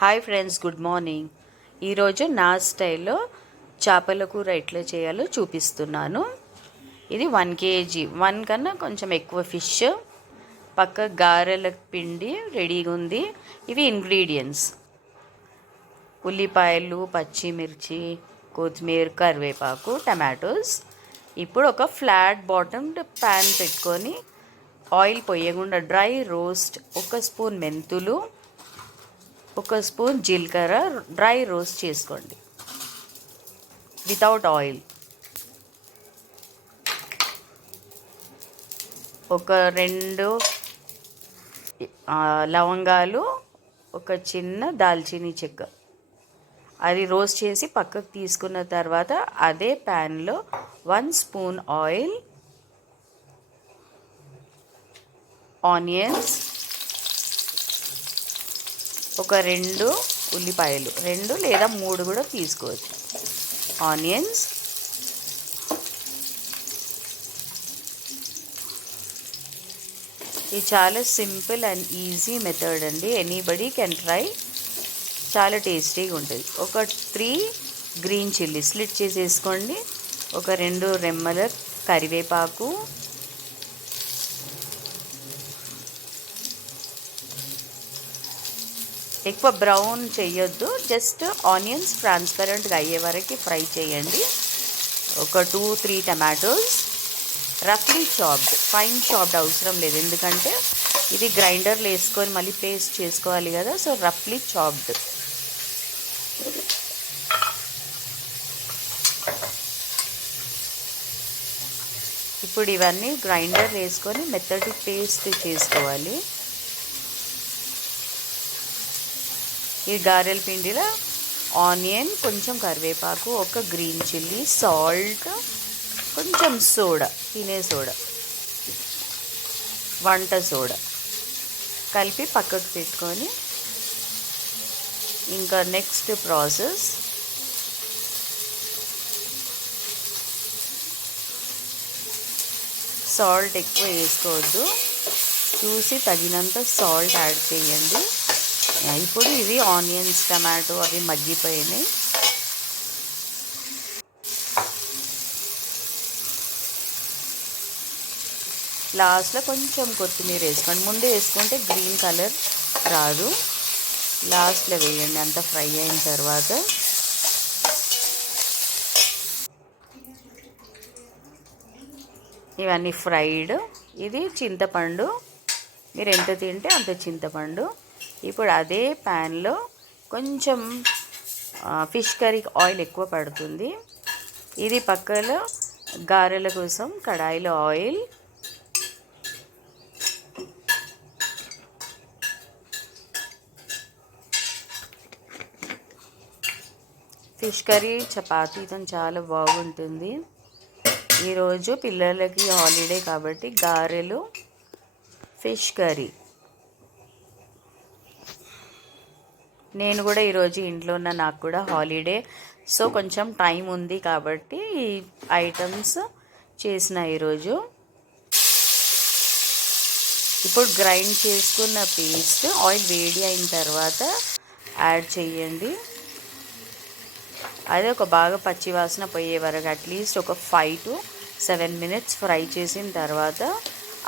Hi friends, good morning. ఈరోజు నా స్టైల్లో చేపల కూర ఎట్లా చేయాలో చూపిస్తున్నాను. ఇది 1 kg, 1 కన్నా కొంచెం ఎక్కువ ఫిష్. పక్క గారెల పిండి రెడీగా ఉంది. ఇవి ఇంగ్రీడియంట్స్: ఉల్లిపాయలు, పచ్చిమిర్చి, కొత్తిమీర, కరివేపాకు, టమాటోస్. ఇప్పుడు ఒక ఫ్లాట్ బాటమ్డ్ ప్యాన్ పెట్టుకొని ఆయిల్ పోయకుండా డ్రై రోస్ట్ 1 స్పూన్ మెంతులు, 1 స్పూన్ జీలకర్ర డ్రై రోస్ట్ చేసుకోండి వితౌట్ ఆయిల్. ఒక 2 లవంగాలు, ఒక చిన్న దాల్చినీ చెక్క, అది రోస్ట్ చేసి పక్కకు తీసుకున్న తర్వాత అదే ప్యాన్లో 1 స్పూన్ ఆయిల్, ఆనియన్స్, ఒక 2 ఉల్లిపాయలు, 2 లేదా 3 కూడా తీసుకోవచ్చు. ఆనియన్స్, ఇది చాలా సింపుల్ అండ్ ఈజీ మెథడ్ అండి. Anybody can try. చాలా టేస్టీగా ఉంటుంది. ఒక 3 గ్రీన్ చిల్లీ స్లిట్ చేసేసుకోండి. ఒక 2 రెమ్మల కరివేపాకు, ఎక్కువ బ్రౌన్ చేయొద్దు, జస్ట్ ఆనియన్స్ ట్రాన్స్పరెంట్గా అయ్యే వరకు ఫ్రై చేయండి. ఒక 2-3 టమాటోస్ రఫ్లీ చాప్డ్, ఫైన్ చాప్డ్ అవసరం లేదు, ఎందుకంటే ఇది గ్రైండర్లో వేసుకొని మళ్ళీ పేస్ట్ చేసుకోవాలి కదా. సో రఫ్లీ చాప్డ్. ఇప్పుడు ఇవన్నీ గ్రైండర్ వేసుకొని మెత్తటి పేస్ట్ చేసుకోవాలి. ఈ గారెల పిండిలో ఆనియన్, కొంచెం కరివేపాకు, ఒక గ్రీన్ చిల్లీ, సాల్ట్, కొంచెం సోడా, తినే సోడా, వంట సోడా కలిపి పక్కకు పెట్టుకొని, ఇంకా నెక్స్ట్ ప్రాసెస్ సాల్ట్ ఎక్కువ వేసుకోవద్దు, చూసి తగినంత సాల్ట్ యాడ్ చేయండి. ఇప్పుడు ఇవి ఆనియన్స్, టమాటో అవి మగ్గిపోయినాయి. లాస్ట్లో కొంచెం కొత్తిమీర వేసుకోండి. ముందే వేసుకుంటే గ్రీన్ కలర్ రాదు, లాస్ట్లో వేయండి. అంతా ఫ్రై అయిన తర్వాత ఇవన్నీ ఫ్రైడ్. ఇది చింతపండు, మీరు ఎంత తింటే అంత చింతపండు. ఇప్పుడు అదే ప్యాన్లో కొంచెం ఫిష్ కర్రీకి ఆయిల్ ఎక్కువ పడుతుంది. ఇది పక్కలో గారెల కోసం కడాయిలో ఆయిల్, ఫిష్ కర్రీ చపాతీతో చాలా బాగుంటుంది. ఈరోజు పిల్లలకి హాలిడే కాబట్టి గారెలు, ఫిష్ కర్రీ. నేను కూడా ఈరోజు ఇంట్లో ఉన్న, నాకు కూడా హాలిడే, సో కొంచెం టైం ఉంది కాబట్టి ఈ ఐటమ్స్ చేసిన ఈరోజు. ఇప్పుడు గ్రైండ్ చేసుకున్న పేస్ట్ ఆయిల్ వేడి అయిన తర్వాత యాడ్ చేయండి. అదే ఒక బాగా పచ్చివాసన పోయే వరకు అట్లీస్ట్ ఒక 5 to 7 minutes ఫ్రై చేసిన తర్వాత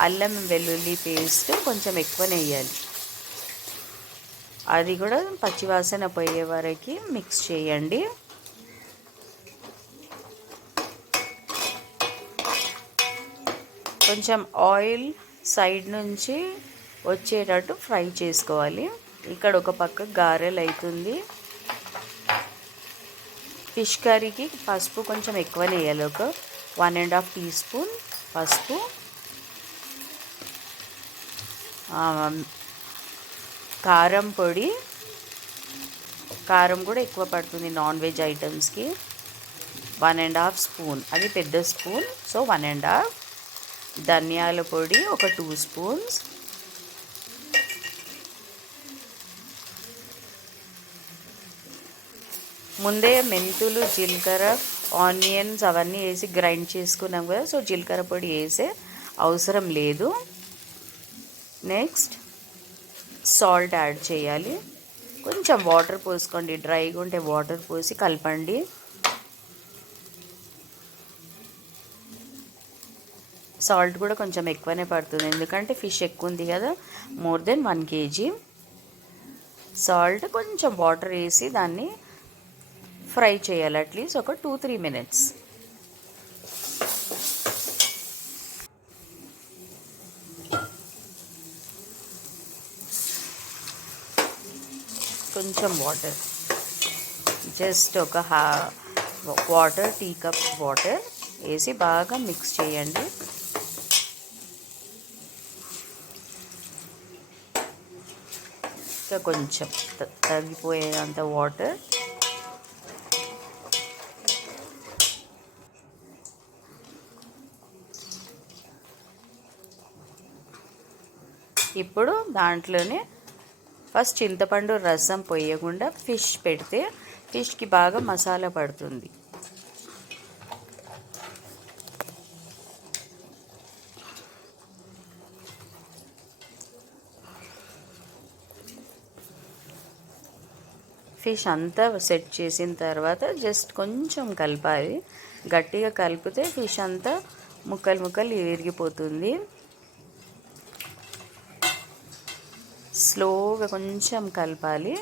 అల్లం వెల్లుల్లి పేస్ట్ కొంచెం ఎక్కువనే వేయాలి. అది కూడా పచ్చివాసన పోయే వరకు మిక్స్ చేయండి. కొంచెం ఆయిల్ సైడ్ నుంచి వచ్చేటట్టు ఫ్రై చేసుకోవాలి. ఇక్కడ ఒక పక్క గారెలు అవుతుంది. ఫిష్ కర్రీకి పసుపు కొంచెం ఎక్కువనే వేయాలి. ఒక 1.5 teaspoon పసుపు, కారం పొడి, కారం కూడా ఎక్కువ పడుతుంది నాన్ వెజ్ ఐటమ్స్కి, 1.5 spoon, అది పెద్ద స్పూన్, సో 1.5. ధనియాల పొడి ఒక 2 spoons, ముందే మెంతులు, జీలకర్ర, ఆనియన్స్ అవన్నీ వేసి గ్రైండ్ చేసుకున్నాం కదా, సో జీలకర్ర పొడి వేసే అవసరం లేదు. నెక్స్ట్ సాల్ట్ యాడ్ చేయాలి. కొంచెం వాటర్ పోసుకోండి, డ్రైగా ఉంటే వాటర్ పోసి కలపండి. సాల్ట్ కూడా కొంచెం ఎక్కువనే పడుతుంది, ఎందుకంటే ఫిష్ ఎక్కువ ఉంది కదా, మోర్ దెన్ 1 kg. సాల్ట్ కొంచెం వాటర్ వేసి దాన్ని ఫ్రై చేయాలి అట్లీస్ట్ ఒక 2-3 minutes. కొంచెం వాటర్, జస్ట్ ఒక వాటర్ టీ కప్ వాటర్ వేసి బాగా మిక్స్ చేయండి. ఇంకా కొంచెం తగ్గిపోయేంత వాటర్. ఇప్పుడు దాంట్లోనే ఫస్ట్ చింతపండు రసం పోయకుండా ఫిష్ పెడితే ఫిష్కి బాగా మసాలా పడుతుంది. ఫిష్ అంతా సెట్ చేసిన తర్వాత జస్ట్ కొంచెం కలపాలి. గట్టిగా కలిపితే ఫిష్ అంతా ముక్కలు ముక్కలు విరిగిపోతుంది. స్లోగా కొంచెం కలపాలి.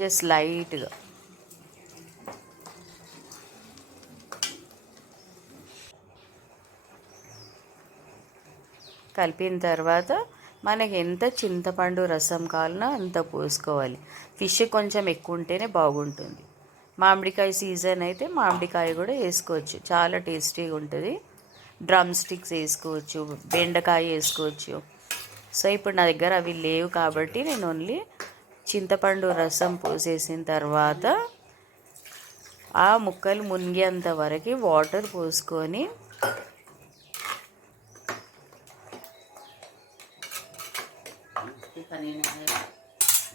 జస్ట్ లైట్గా కలిపిన తర్వాత మనకి ఎంత చింతపండు రసం కావాలన్నా అంత పోసుకోవాలి. ఫిష్ కొంచెం ఎక్కువ ఉంటేనే బాగుంటుంది. మామిడికాయ సీజన్ అయితే మామిడికాయ కూడా వేసుకోవచ్చు, చాలా టేస్టీగా ఉంటుంది. డ్రమ్ స్టిక్స్ వేసుకోవచ్చు, బెండకాయ వేసుకోవచ్చు. సో ఇప్పుడు నా దగ్గర అవి లేవు కాబట్టి నేను ఓన్లీ చింతపండు రసం పోసేసిన తర్వాత ఆ ముక్కలు మునిగేంత వరకు వాటర్ పోసుకొని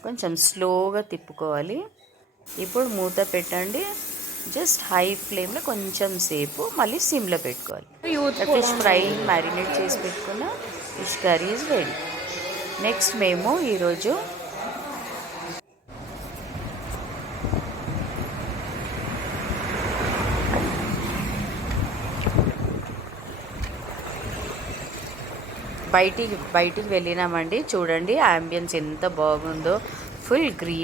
కొంచెం స్లోగా తిప్పుకోవాలి. ఇప్పుడు మూత పెట్టండి, జస్ట్ హై ఫ్లేమ్లో కొంచెం సేపు, మళ్ళీ సిమ్లో పెట్టుకోవాలి. ఫిష్ ఫ్రై మ్యారినేట్ చేసి పెట్టుకున్న fish curry is ready. Next మేము ఈరోజు బయటికి వెళ్ళినామండి. చూడండి యాంబియన్స్ ఎంత బాగుందో, ఫుల్ గ్రీన్.